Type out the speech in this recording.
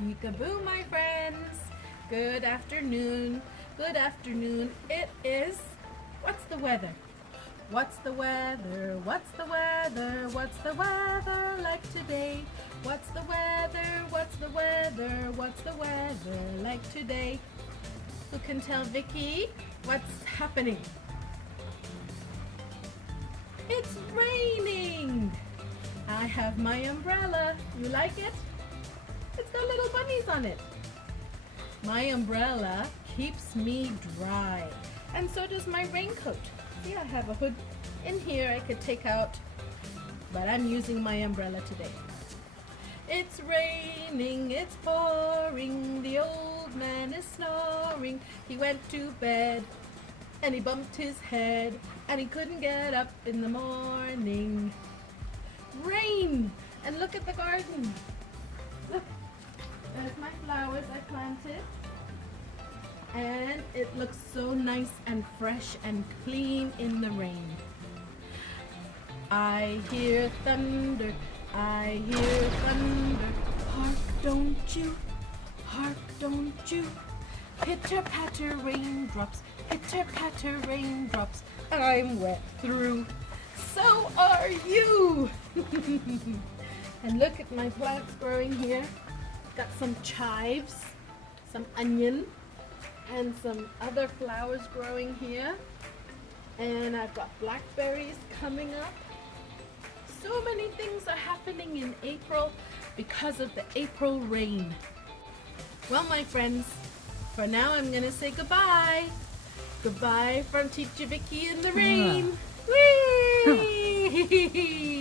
Peekaboo, my friends. Good afternoon. Good afternoon. It is, what's the weather? What's the weather? What's the weather? What's the weather like today? What's the weather? What's the weather? What's the weather like today? Who can tell Vicki what's happening? It's raining. I have my umbrella. You like it? It's got little bunnies on it. My umbrella keeps me dry, and so does my raincoat. See, I have a hood in here I could take out, but I'm using my umbrella today. It's raining, it's pouring, the old man is snoring. He went to bed and he bumped his head and he couldn't get up in the morning. Rain! And look at the garden. Look, there's my flowers I planted. And it looks so nice and fresh and clean in the rain. I hear thunder, I hear thunder. Hark, don't you? Hark, don't you? Pitter patter raindrops, pitter patter raindrops. I'm wet through. So are you. And look at my plants growing here. Got some chives, some onion, and some other flowers growing here. And I've got blackberries coming up. So many things are happening in April because of the April rain. Well, my friends, for now I'm going to say goodbye. Goodbye from Teacher Vicki in the rain. Whee!